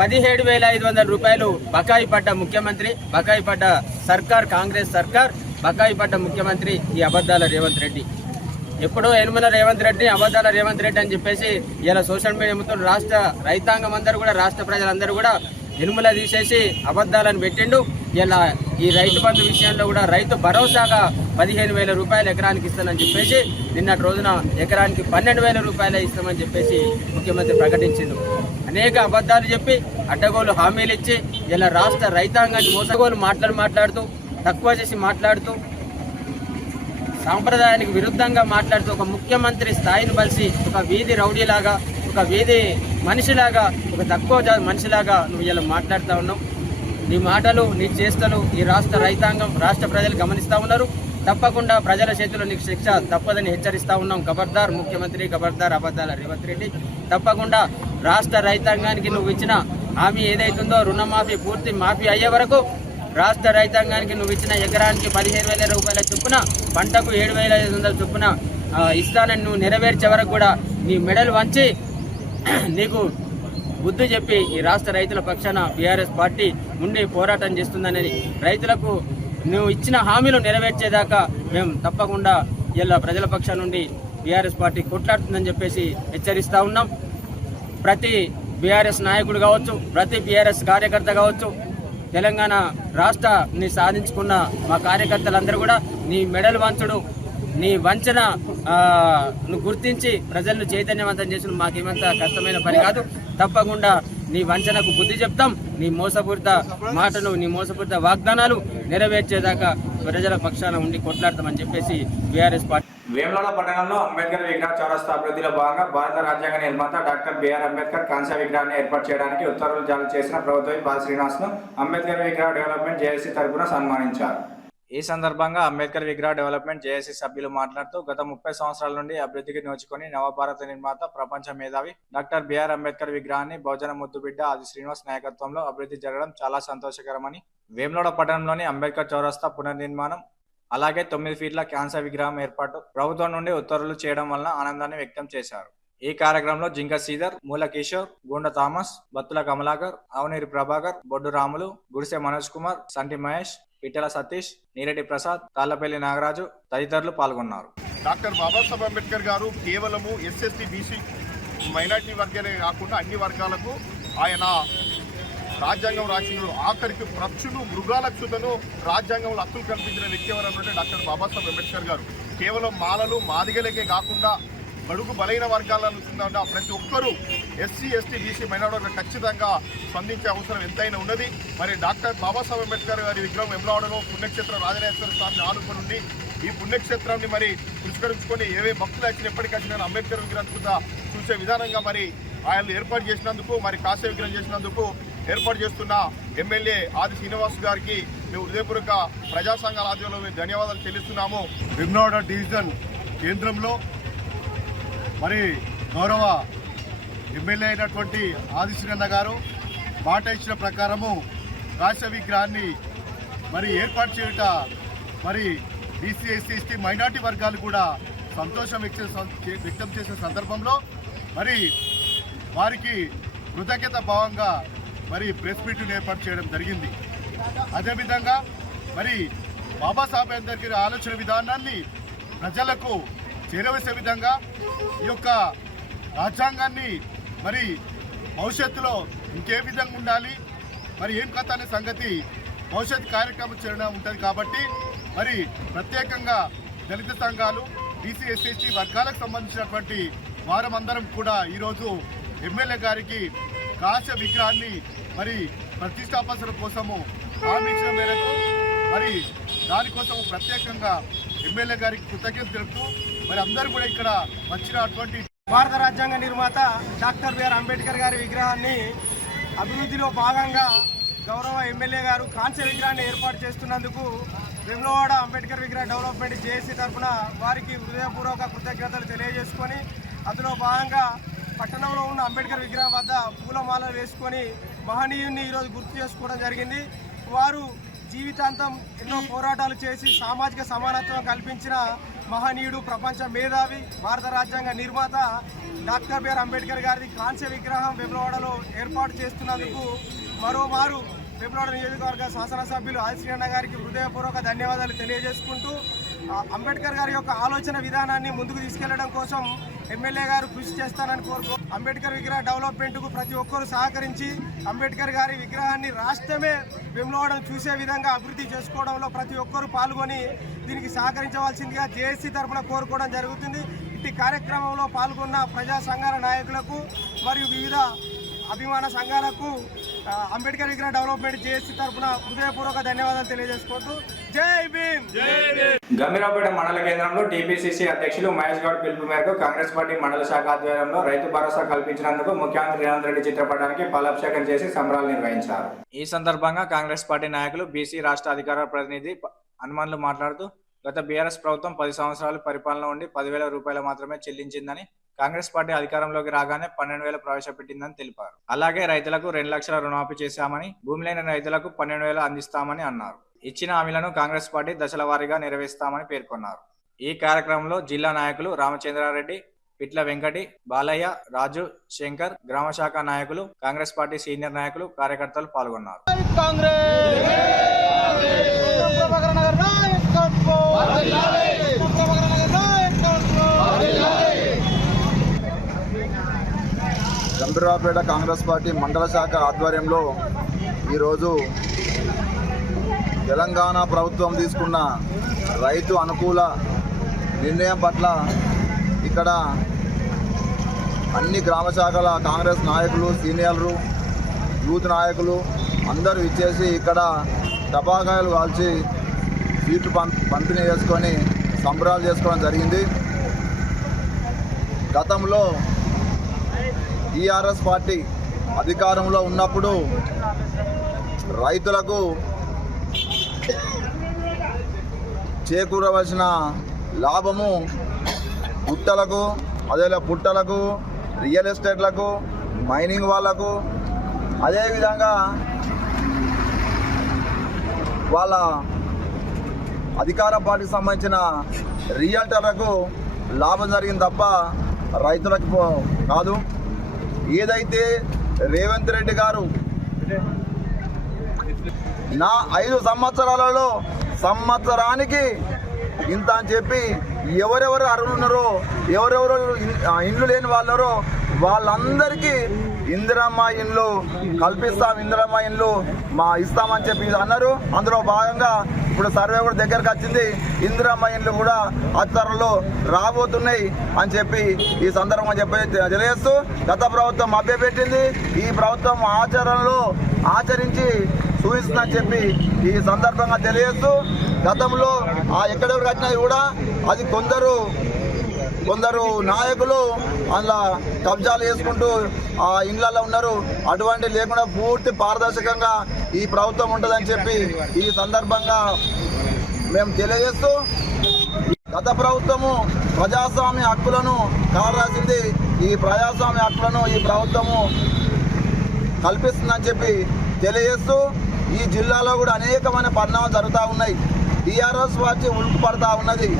17,500 రూపాయలు బకాయి పడ్డ ముఖ్యమంత్రి, బకాయి పడ్డ సర్కార్, కాంగ్రెస్ సర్కార్, బకాయి పడ్డ ముఖ్యమంత్రి ఈ అబద్ధాల రేవంత్ రెడ్డి. ఎప్పుడో యనుమల రేవంత్ రెడ్డి, అబద్ధాల రేవంత్ రెడ్డి అని చెప్పేసి ఇలా సోషల్ మీడియా మొత్తం రాష్ట్ర రైతాంగం అందరూ కూడా, రాష్ట్ర ప్రజలందరూ కూడా యనుమల తీసేసి అబద్ధాలను పెట్టిండు. ఇలా ఈ రైతు బంధు విషయంలో కూడా రైతు భరోసాగా 15,000 రూపాయలు ఎకరానికి ఇస్తానని చెప్పేసి నిన్నటి రోజున ఎకరానికి 12,000 రూపాయలు ఇస్తామని చెప్పేసి ముఖ్యమంత్రి ప్రకటించిండు. అనేక అబద్ధాలు చెప్పి అడ్డగోలు హామీలు ఇచ్చి ఇలా రాష్ట్ర రైతాంగాన్ని మోసగోలు మాట్లాడుతూ తక్కువ చేసి మాట్లాడుతూ సాంప్రదాయానికి విరుద్ధంగా మాట్లాడుతూ ఒక ముఖ్యమంత్రి స్థాయిని బలిసి ఒక వీధి రౌడీలాగా, ఒక వీధి మనిషిలాగా, ఒక తక్కువ మనిషిలాగా నువ్వు ఇలా మాట్లాడుతూ ఉన్నావు. నీ మాటలు, నీ చేష్టలు ఈ రాష్ట్ర రైతాంగం, రాష్ట్ర ప్రజలు గమనిస్తూ ఉన్నారు. తప్పకుండా ప్రజల చేతిలో నీకు శిక్ష తప్పదని హెచ్చరిస్తూ ఉన్నాం. ఖబర్దార్ ముఖ్యమంత్రి, ఖబర్దార్ అబద్ధాల రేవంత్ రెడ్డి. తప్పకుండా రాష్ట్ర రైతాంగానికి నువ్వు ఇచ్చిన హామీ ఏదైతుందో రుణమాఫీ పూర్తి మాఫీ అయ్యే వరకు రాష్ట్ర రైతాంగానికి నువ్వు ఇచ్చిన ఎకరానికి 15,000 రూపాయల చొప్పున, పంటకు 7,500 చొప్పున ఇస్తానని నువ్వు నెరవేర్చే వరకు కూడా నీ మెడలు వంచి నీకు బుద్ధి చెప్పి ఈ రాష్ట్ర రైతుల పక్షాన బీఆర్ఎస్ పార్టీ ఉండి పోరాటం చేస్తుందని, రైతులకు నువ్వు ఇచ్చిన హామీలు నెరవేర్చేదాకా మేము తప్పకుండా ఇలా ప్రజల పక్షాన నుండి బీఆర్ఎస్ పార్టీ కొట్లాడుతుందని చెప్పేసి హెచ్చరిస్తూ ఉన్నాం. ప్రతి బీఆర్ఎస్ నాయకుడు కావచ్చు, ప్రతి బీఆర్ఎస్ కార్యకర్త కావచ్చు, తెలంగాణ రాష్ట్రాన్ని సాధించుకున్న మా కార్యకర్తలందరూ కూడా నీ మెడలు వంచుడు, నీ వంచన నువ్వు గుర్తించి ప్రజలను చైతన్యవంతం చేసిన మాకేమంత కష్టమైన పని కాదు. తప్పకుండా నీ వంచనకు బుద్ధి చెప్తాం. నీ మోసపూరిత మాటలు, నీ మోసపూరిత వాగ్దానాలు నెరవేర్చేదాకా ప్రజల పక్షాన ఉండి కొట్లాడతామని చెప్పేసి బీఆర్ఎస్ పార్టీ. వేములవాడ పట్టణంలో అంబేద్కర్ విగ్రహ చౌరస్తా అభివృద్ధిలో భాగంగా భారత రాజ్యాంగ నిర్మాత డాక్టర్ బిఆర్ అంబేద్కర్ కాంస్య విగ్రహాన్ని ఏర్పాటు చేయడానికి ఉత్తర్వులు జారీ చేసిన ప్రభుత్వం బాల శ్రీనివాస్ను అంబేద్కర్ విగ్రహ డెవలప్మెంట్ జేఏసీ తరఫున సన్మానించారు. ఈ సందర్భంగా అంబేద్కర్ విగ్రహ డెవలప్మెంట్ జేఏసీ సభ్యులు మాట్లాడుతూ గత 30 సంవత్సరాల నుండి అభివృద్ధికి నోచుకొని నవభారత నిర్మాత, ప్రపంచ మేధావి డాక్టర్ బిఆర్ అంబేద్కర్ విగ్రహాన్ని బహుజన ముద్దుబిడ్డ ఆది శ్రీనివాస్ నాయకత్వంలో అభివృద్ధి జరగడం చాలా సంతోషకరమని, వేములవాడ పట్టణంలోని అంబేద్కర్ చౌరస్తా పునర్నిర్మాణం అలాగే 9 ఫీట్ల క్యాన్సర్ విగ్రహం ఏర్పాటు ప్రభుత్వం నుండి ఉత్తర్వులు చేయడం వలన ఆనందాన్ని వ్యక్తం చేశారు. ఈ కార్యక్రమంలో జింక శ్రీధర్, మూల కిషోర్, గుండ థామస్, బత్తుల కమలాకర్, అవనేరి ప్రభాకర్, బొడ్డు రాములు, గుడిసె మనోజ్ కుమార్, సంటి మహేష్, పిట్టెల సతీష్, నీరెడ్డి ప్రసాద్, తాళ్లపల్లి నాగరాజు తదితరులు పాల్గొన్నారు. డాక్టర్ బాబాసాహెబ్ అంబేద్కర్ గారు కేవలము ఎస్ఎస్టీ బీసీ మైనార్టీ వర్గాలే కాకుండా అన్ని వర్గాలకు ఆయన రాజ్యాంగం రాసిన ఆఖరికి పక్షులు మృగాలకు సుతను రాజ్యాంగంలో హక్కులు కల్పించిన వ్యక్తి ఎవరన్నట్టే డాక్టర్ బాబాసాహెబ్ అంబేద్కర్ గారు. కేవలం మాలలు మాదిగలకే కాకుండా బడుగు బలైన వర్గాలను చూద్దాం ప్రతి ఒక్కరూ ఎస్సీ ఎస్టీ బీసీ మైనార్టీలకు ఖచ్చితంగా స్పందించే అవసరం ఎంతైనా ఉన్నది. మరి డాక్టర్ బాబాసాహెబ్ అంబేద్కర్ గారి విగ్రహం వెమ్లవాడలో పుణ్యక్షేత్రం రాజరాజేశ్వర స్వామి ఆనుకొని ఉండి ఈ పుణ్యక్షేత్రాన్ని మరి పురస్కరించుకొని ఏవే భక్తులు వచ్చిన ఎప్పటికీ అంబేద్కర్ విగ్రహం చూసే విధానంగా మరి ఆయన ఏర్పాటు చేసినందుకు, మరి కాశీ విగ్రహం చేసినందుకు ఏర్పాటు చేస్తున్న ఎమ్మెల్యే ఆది శ్రీనివాస్ గారికి మేము హృదయపూర్వక ప్రజా సంఘాల ఆధ్వర్యంలో మేము ధన్యవాదాలు చెల్లిస్తున్నాము. వేములవాడ డివిజన్ కేంద్రంలో మరి గౌరవ ఎమ్మెల్యే అయినటువంటి ఆదిశ్రీనన్న గారు మాట ఇచ్చిన ప్రకారము కాశీ విగ్రహాన్ని మరి ఏర్పాటు చేయుట మరి బీసీ ఎస్సీ ఎస్టీ మైనార్టీ వర్గాలు కూడా సంతోషం వ్యక్తం చేసిన సందర్భంలో మరి వారికి కృతజ్ఞత భావంగా మరి ప్రెస్ మీట్ను ఏర్పాటు చేయడం జరిగింది. అదేవిధంగా మరి బాబాసాహెబ్ అంబేద్కర్ ఆలోచన విధానాన్ని ప్రజలకు చేరవేసే విధంగా ఈ యొక్క రాజ్యాంగాన్ని మరి భవిష్యత్తులో ఇంకే విధంగా ఉండాలి, మరి ఏం కథ అనే సంగతి భవిష్యత్ కార్యక్రమం చేయడం ఉంటుంది. కాబట్టి మరి ప్రత్యేకంగా దళిత సంఘాలు, బీసీ ఎస్సీ ఎస్టీ వర్గాలకు సంబంధించినటువంటి వారమందరం కూడా ఈరోజు ఎమ్మెల్యే గారికి కాశీ విగ్రహాన్ని మరి ప్రతిష్టాపన కోసము హామీ ఇచ్చిన మేరకు మరి దానికోసం ప్రత్యేకంగా ఎమ్మెల్యే గారికి కృతజ్ఞత తెలుపుతూ మరి అందరూ కూడా ఇక్కడ వచ్చినటువంటి భారత రాజ్యాంగ నిర్మాత డాక్టర్ బిఆర్ అంబేద్కర్ గారి విగ్రహాన్ని అభివృద్ధిలో భాగంగా గౌరవ ఎమ్మెల్యే గారు కాంస్య విగ్రహాన్ని ఏర్పాటు చేస్తున్నందుకు వేములవాడ అంబేద్కర్ విగ్రహ డెవలప్మెంట్ జేఏసీ తరఫున వారికి హృదయపూర్వక కృతజ్ఞతలు తెలియజేసుకొని అందులో భాగంగా పట్టణంలో ఉన్న అంబేద్కర్ విగ్రహం వద్ద పూలమాలలు వేసుకొని మహనీయుని ఈరోజు గుర్తు చేసుకోవడం జరిగింది. వారు జీవితాంతం ఎన్నో పోరాటాలు చేసి సామాజిక సమానత్వం కల్పించిన మహనీయుడు, ప్రపంచ మేధావి, భారత రాజ్యాంగ నిర్మాత డాక్టర్ బిఆర్ అంబేద్కర్ గారిది కాంస్య విగ్రహం వేములవాడలో ఏర్పాటు చేస్తున్నందుకు మరోమారు వేములవాడ నియోజకవర్గ శాసనసభ్యులు ఆదిశ్రీనన్న గారికి హృదయపూర్వక ధన్యవాదాలు తెలియజేసుకుంటూ అంబేద్కర్ గారి యొక్క ఆలోచన విధానాన్ని ముందుకు తీసుకెళ్లడం కోసం ఎమ్మెల్యే గారు కృషి చేస్తానని కోరుకో అంబేద్కర్ విగ్రహ డెవలప్మెంట్కు ప్రతి ఒక్కరూ సహకరించి అంబేద్కర్ గారి విగ్రహాన్ని రాష్ట్రమే వేములవాడను చూసే విధంగా అభివృద్ధి చేసుకోవడంలో ప్రతి ఒక్కరూ పాల్గొని దీనికి సహకరించవలసిందిగా జేఏసీ తరఫున కోరుకోవడం జరుగుతుంది. ఇట్టి కార్యక్రమంలో పాల్గొన్న ప్రజా సంఘాల నాయకులకు మరియు వివిధ అభిమాన సంఘాలకు అంబేద్కర్ విగ్రహ డెవలప్మెంట్ జేఏసీ తరఫున హృదయపూర్వక ధన్యవాదాలు తెలియజేసుకుంటూ జై భీమ్. గంభీరావుపేట మండల కేంద్రంలో టీపీసీసీ అధ్యక్షులు మహేష్ గౌడ్ పిలుపు మేరకు కాంగ్రెస్ పార్టీ మండల శాఖ ఆధ్వర్యంలో రైతు భరోసా కల్పించినందుకు ముఖ్యమంత్రి రేవంత్ రెడ్డి చిత్రపటానికి పాలాభిషేకం చేసి సంబరాలు నిర్వహించారు. ఈ సందర్భంగా కాంగ్రెస్ పార్టీ నాయకులు బీసీ రాష్ట్ర అధికార ప్రతినిధి హనుమాన్లు మాట్లాడుతూ గత బీఆర్ఎస్ ప్రభుత్వం 10 సంవత్సరాలు పరిపాలన ఉండి 10,000 రూపాయలు మాత్రమే చెల్లించిందని, కాంగ్రెస్ పార్టీ అధికారంలోకి రాగానే 12,000 ప్రవేశపెట్టిందని తెలిపారు. అలాగే రైతులకు 2 లక్షల రుణమాఫీ చేశామని, భూమి లేని రైతులకు 12,000 అందిస్తామని అన్నారు. ఇచ్చిన హామీలను కాంగ్రెస్ పార్టీ దశల వారీగా నెరవేరుస్తామని పేర్కొన్నారు. ఈ కార్యక్రమంలో జిల్లా నాయకులు రామచంద్రారెడ్డి, పిట్ల వెంకటి, బాలయ్య, రాజు, శంకర్, గ్రామ శాఖ నాయకులు, కాంగ్రెస్ పార్టీ సీనియర్ నాయకులు, కార్యకర్తలు పాల్గొన్నారు. గంభీరావుపేట కాంగ్రెస్ పార్టీ మండల శాఖ ఆధ్వర్యంలో ఈరోజు తెలంగాణ ప్రభుత్వం తీసుకున్న రైతు అనుకూల నిర్ణయం పట్ల ఇక్కడ అన్ని గ్రామ శాఖల కాంగ్రెస్ నాయకులు, సీనియర్లు, యూత్ నాయకులు అందరూ ఇచ్చేసి ఇక్కడ టపాకాయలు కాల్చి సీట్లు పంపిణీ చేసుకొని సంబరాలు చేసుకోవడం జరిగింది. గతంలో టీఆర్ఎస్ పార్టీ అధికారంలో ఉన్నప్పుడు రైతులకు చేకూరవలసిన లాభము పుట్టలకు, అదేలా పుట్టలకు, రియల్ ఎస్టేట్లకు, మైనింగ్ వాళ్లకు, అదేవిధంగా వాళ్ళ అధికార పార్టీకి సంబంధించిన రియల్టర్లకు లాభం జరిగింది తప్ప రైతులకు కాదు. ఏదైతే రేవంత్ రెడ్డి గారు నా 5 సంవత్సరాలలో సంవత్సరానికి ఇంత అని చెప్పి ఎవరెవరు అర్హులు ఉన్నారో, ఎవరెవరు ఇండ్లు లేని వాళ్ళు ఉన్నారో వాళ్ళందరికీ ఇందిరమ్మ ఇండ్లు కల్పిస్తాం, ఇందిరమ్మ ఇండ్లు ఇస్తామని చెప్పి అన్నారు. అందులో భాగంగా ఇప్పుడు సర్వే కూడా దగ్గరకు వచ్చింది. ఇందిరమ్మ ఇండ్లు కూడా అత్వరలో రాబోతున్నాయి అని చెప్పి ఈ సందర్భంగా తెలియజేస్తూ గత ప్రభుత్వం మభ్యపెట్టింది, ఈ ప్రభుత్వం ఆచరించి చూపిస్తుందని చెప్పి ఈ సందర్భంగా తెలియజేస్తూ గతంలో ఎక్కడెక్కడ కట్టినా కూడా అది కొందరు నాయకులు అందులో కబ్జాలు చేసుకుంటూ ఆ ఇండ్లలో ఉన్నారు. అటువంటి లేకుండా పూర్తి పారదర్శకంగా ఈ ప్రభుత్వం ఉంటుందని చెప్పి ఈ సందర్భంగా మేము తెలియజేస్తూ గత ప్రభుత్వము ప్రజాస్వామ్య హక్కులను కాలరాసింది. ఈ ప్రజాస్వామ్య హక్కులను ఈ ప్రభుత్వము కల్పిస్తుందని చెప్పి తెలియజేస్తూ ఈ జిల్లాలో కూడా అనేకమైన పరిణామాలు జరుగుతూ ఉన్నాయి. టీఆర్ఎస్ పార్టీ ఉలుకు పడుతూ ఉన్నది.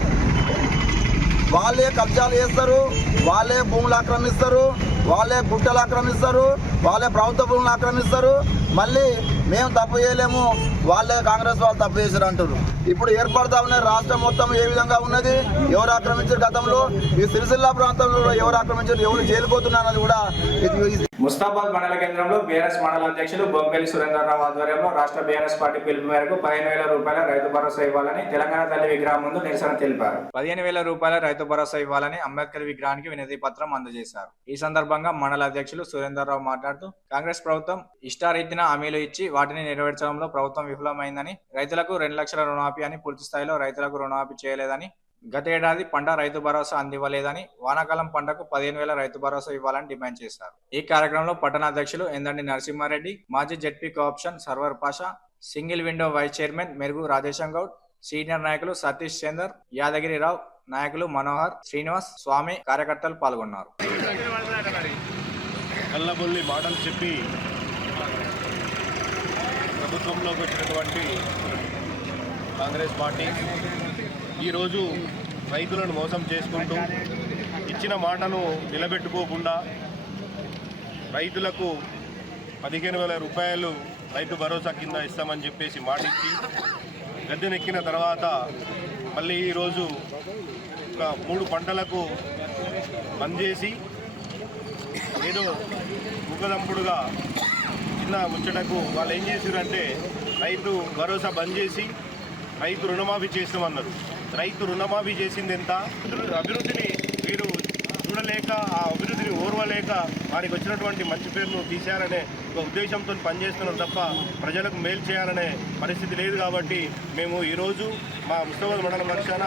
వాళ్ళే కబ్జాలు చేస్తారు, వాళ్ళే భూములు ఆక్రమిస్తారు, వాళ్ళే గుట్టలు ఆక్రమిస్తారు, వాళ్ళే ప్రభుత్వ భూములు ఆక్రమిస్తారు. మళ్ళీ మేము తప్పు చేయలేము, వాళ్ళే కాంగ్రెస్ వాళ్ళు తప్పు చేశారు అంటారు. ఇప్పుడు ఏర్పడతా ఉన్న రాష్ట్రం మొత్తం ఏ విధంగా ఉన్నది, ఎవరు ఆక్రమించారు, గతంలో ఈ సిరిసిల్ల ప్రాంతంలో ఎవరు ఆక్రమించారు, ఎవరు జైలుపోతున్నారని కూడా ముస్తాబాద్ మండల కేంద్రంలో బీఆర్ఎస్ మండల అధ్యక్షులు బొంపెల్లి సురేందర్రావు ఆధ్వర్యంలో రాష్ట్ర బీఆర్ఎస్ పార్టీ పిలుపు మేరకు 15,000 రూపాయల రైతు భరోసా ఇవ్వాలని తెలంగాణ తల్లి విగ్రహం ముందు నిరసన తెలిపారు. 15,000 రూపాయల రైతు భరోసా ఇవ్వాలని అంబేద్కర్ విగ్రహానికి వినతి పత్రం అందజేశారు. ఈ సందర్భంగా మండల అధ్యక్షులు సురేందర్రావు మాట్లాడుతూ కాంగ్రెస్ ప్రభుత్వం ఇష్టారీతిన హామీలు ఇచ్చి వాటిని నెరవేర్చడంలో ప్రభుత్వం విఫలమైందని, రైతులకు 2 లక్షల రుణమాఫీ అని పూర్తి స్థాయిలో రైతులకు రుణమాఫీ చేయలేదని, గతేడాది పంట రైతు భరోసా అందివ్వలేదని, వానాకాలం పంటకు 15,000 రైతు భరోసా ఇవ్వాలని డిమాండ్ చేశారు. ఈ కార్యక్రమంలో పట్టణ అధ్యక్షులు ఎందండి నరసింహారెడ్డి, మాజీ ZP co-option Sarwar Pasha, single window vice chairman Merugu Rajesham Goud, senior నాయకులు సతీష్ చందర్, యాదగిరిరావు, నాయకులు మనోహర్, శ్రీనివాస్, స్వామి, కార్యకర్తలు పాల్గొన్నారు. కళ్ళబొల్లి మాటలు చెప్పి ప్రభుత్వంలోకి వచ్చినటువంటి కాంగ్రెస్ పార్టీ ఈరోజు రైతులను మోసం చేసుకుంటూ ఇచ్చిన మాటను నిలబెట్టుకోకుండా రైతులకు 15,000 రూపాయలు రైతు భరోసా కింద ఇస్తామని చెప్పేసి మాటిచ్చి గద్దెనెక్కిన తర్వాత మళ్ళీ ఈరోజు ఒక 3 పంటలకు బంద్ చేసి ఏదో ముఖదంపుడుగా చిన్న ముచ్చటకు వాళ్ళు ఏం చేశారంటే రైతు భరోసా బంద్ చేసి రైతు రుణమాఫీ చేస్తామన్నారు. రైతు రుణమాఫీ చేసింది ఎంత, అభివృద్ధిని మీరు చూడలేక, ఆ అభివృద్ధిని ఓర్వలేక వారికి వచ్చినటువంటి మంచి పేరును తీశారనే ఒక ఉద్దేశంతో పనిచేస్తున్నారు తప్ప ప్రజలకు మేలు చేయాలనే పరిస్థితి లేదు. కాబట్టి మేము ఈరోజు మా ముస్తాబాద్ మండలం పక్షాన,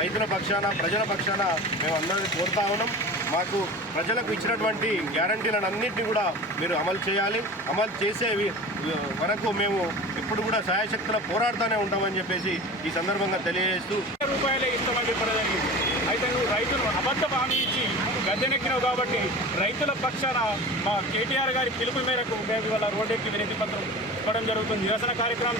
రైతుల పక్షాన, ప్రజల పక్షాన మేము అందరినీ కోరుతా ఉన్నాం. మాకు ప్రజలకు ఇచ్చినటువంటి గ్యారంటీలను అన్నింటినీ కూడా మీరు అమలు చేయాలి. అమలు చేసే వరకు మేము ఎప్పుడు కూడా సాయశక్తుల పోరాడుతూనే ఉంటామని చెప్పేసి ఈ సందర్భంగా తెలియజేస్తూ రూపాయలే ఇస్తామని చెప్పడం జరిగింది. అయితే నువ్వు రైతులు అబద్ధ హామీ ఇచ్చి గద్దెనెక్కినావు కాబట్టి రైతుల పక్షాన మా కేటీఆర్ గారి పిలుపు మేరకు మేము ఇవాళ రోడ్డెక్కి వినతి పత్రం ఇవ్వడం జరుగుతుంది. నిరసన కార్యక్రమం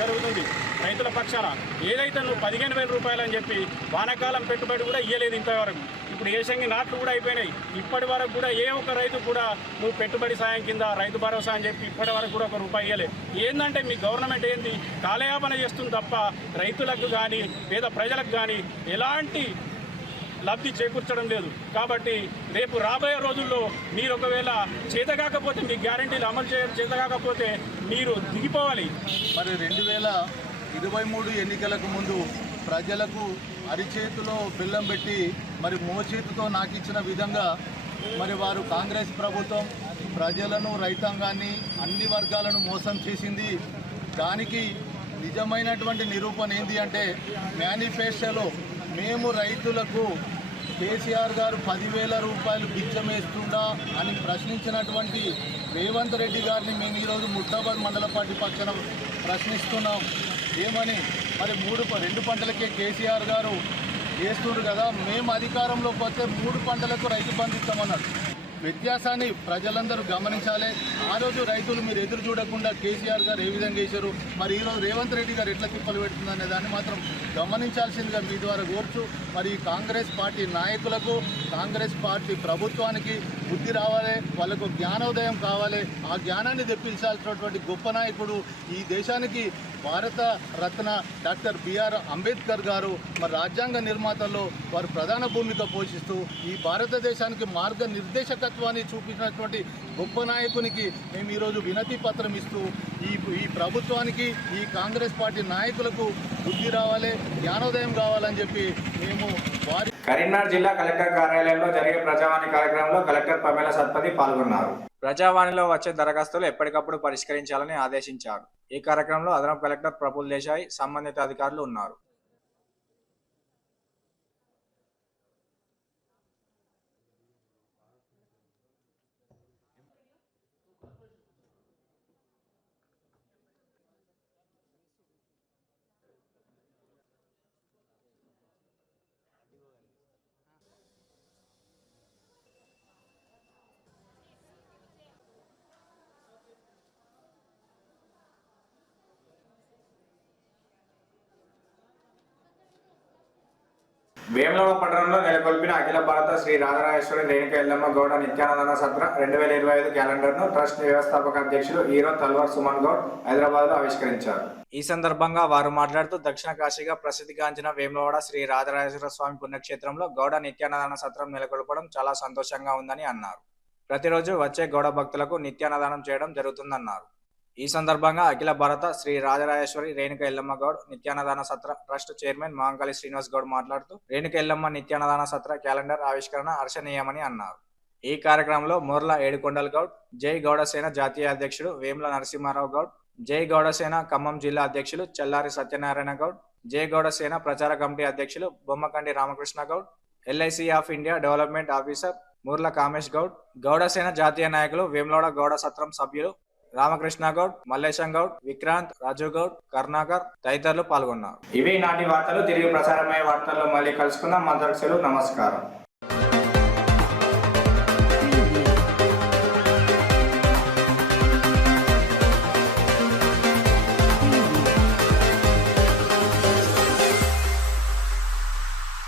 జరుగుతుంది. రైతుల పక్షాన ఏదైతే నువ్వు 15,000 రూపాయలు అని చెప్పి వానాకాలం పెట్టుబడి కూడా ఇవ్వలేదు ఇంతవరకు. ఇప్పుడు ఏషంగి నాట్లు కూడా అయిపోయినాయి. ఇప్పటి వరకు కూడా ఏ ఒక్క రైతు కూడా నువ్వు పెట్టుబడి సాయం కింద రైతు భరోసా అని చెప్పి ఇప్పటి వరకు కూడా ₹1 ఇవ్వలేదు. ఏంటంటే మీ గవర్నమెంట్ ఏంటి కాలయాపన చేస్తుంది తప్ప రైతులకు కానీ పేద ప్రజలకు కానీ ఎలాంటి లబ్ధి చేకూర్చడం లేదు. కాబట్టి రేపు రాబోయే రోజుల్లో మీరు ఒకవేళ చేతకాకపోతే, మీ గ్యారంటీలు అమలు చేయడం చేతకాకపోతే మీరు దిగిపోవాలి. మరి 2023 ఎన్నికలకు ముందు ప్రజలకు అరిచేతిలో బెల్లం పెట్టి మరి మోచేతితో నాకు ఇచ్చిన విధంగా మరి వారు కాంగ్రెస్ ప్రభుత్వం ప్రజలను, రైతాంగాన్ని, అన్ని వర్గాలను మోసం చేసింది. దానికి నిజమైనటువంటి నిరూపణ ఏంటి అంటే మేనిఫెస్టోలో మేము రైతులకు కేసీఆర్ గారు 10,000 రూపాయలు బిచ్చమేస్తుందా అని ప్రశ్నించినటువంటి రేవంత్ రెడ్డి గారిని మేము ఈరోజు ముస్తాబాద్ మండల పార్టీ పక్షాన ప్రశ్నిస్తున్నాం. ఏమని మరి 2 పంటలకే కేసీఆర్ గారు వేస్తుండ్రు కదా, మేము అధికారంలోకి వస్తే 3 పంటలకు రైతు బంధు ఇస్తామన్నారు. వ్యత్యాసాన్ని ప్రజలందరూ గమనించాలి. ఆ రోజు రైతులు మీరు ఎదురు చూడకుండా కేసీఆర్ గారు ఏ విధంగా చేశారు, మరి ఈరోజు రేవంత్ రెడ్డి గారు ఎట్లా తిప్పలు పెడుతుందనే దాన్ని మాత్రం గమనించాల్సిందిగా మీ ద్వారా కోరుచు. మరి కాంగ్రెస్ పార్టీ నాయకులకు, కాంగ్రెస్ పార్టీ ప్రభుత్వానికి బుద్ధి రావాలి, వాళ్ళకు జ్ఞానోదయం కావాలి. ఆ జ్ఞానాన్ని తెప్పించాల్సినటువంటి గొప్ప నాయకుడు ఈ దేశానికి భారత రత్న డాక్టర్ బిఆర్ అంబేద్కర్ గారు. మరి రాజ్యాంగ నిర్మాతల్లో వారు ప్రధాన భూమిక పోషిస్తూ ఈ భారతదేశానికి మార్గ నిర్దేశకత్వాన్ని చూపించినటువంటి గొప్ప నాయకునికి మేము ఈరోజు వినతి పత్రం ఇస్తూ ఈ ప్రభుత్వానికి, ఈ కాంగ్రెస్ పార్టీ నాయకులకు బుద్ధి రావాలి, జ్ఞానోదయం కావాలని చెప్పి మేము వారి కరీంనగర్ జిల్లా కలెక్టర్ కార్యాలయంలో జరిగే ప్రజావాణి కార్యక్రమంలో కలెక్టర్ పమేలా సత్పతి పాల్గొన్నారు. ప్రజావాణిలో వచ్చే దరఖాస్తులు ఎప్పటికప్పుడు పరిష్కరించాలని ఆదేశించారు. ఈ కార్యక్రమంలో అదనపు కలెక్టర్ ప్రఫుల్ దేశాయ్, సంబంధిత అధికారులు ఉన్నారు. వేములవాడ పట్టణంలో నెలకొల్పిన అఖిల భారత శ్రీ రాజరాజేశ్వరి రేణుక ఎల్లమ్మ గౌడ నిత్యాన్నదాన సత్ర 2025 క్యాలెండర్ను ట్రస్ట్ వ్యవస్థాపక అధ్యక్షులు హీరో తల్వార్ సుమన్ గౌడ్ హైదరాబాద్లో ఆవిష్కరించారు. ఈ సందర్భంగా వారు మాట్లాడుతూ దక్షిణ కాశీగా ప్రసిద్ధిగాంచిన వేములవాడ శ్రీ రాజరాజేశ్వర స్వామి పుణ్యక్షేత్రంలో గౌడ నిత్యాన్నదాన సత్రం నెలకొల్పడం చాలా సంతోషంగా ఉందని అన్నారు. ప్రతిరోజు వచ్చే గౌడ భక్తులకు నిత్యాన్నదానం చేయడం జరుగుతుందన్నారు. ఈ సందర్భంగా అఖిల భారత శ్రీ రాజరాజేశ్వరి రేణుక ఎల్లమ్మ గౌడ్ నిత్యాన్నదాన సత్ర ట్రస్ట్ చైర్మన్ మహంకాళి శ్రీనివాస్ గౌడ్ మాట్లాడుతూ రేణుక ఎల్లమ్మ నిత్యాన్నదాన సత్ర క్యాలెండర్ ఆవిష్కరణ హర్షణీయమని అన్నారు. ఈ కార్యక్రమంలో మోర్ల ఏడుకొండల్ గౌడ్, జై గౌడసేన జాతీయ అధ్యక్షుడు వేముల నరసింహారావు గౌడ్, జై గౌడసేన ఖమ్మం జిల్లా అధ్యక్షులు చల్లారి సత్యనారాయణ గౌడ్, జై గౌడసేన ప్రచార కమిటీ అధ్యక్షులు Bommakandi Ramakrishna Goud, LIC of India development officer Murla Kamesh Goud, Goudasena జాతీయ నాయకులు వేములవాడ గౌడ సత్రం సభ్యులు రామకృష్ణ గౌడ్, మల్లేశం గౌడ్, విక్రాంత్, రాజు గౌడ్, కరుణాకర్ తదితరులు పాల్గొన్నారు. ఇవి నాటి వార్తలు. తిరిగి ప్రసారమయ్యే వార్తల్లో మళ్ళీ కలుసుకుందాం. అందరికీ సెలవు. నమస్కారం.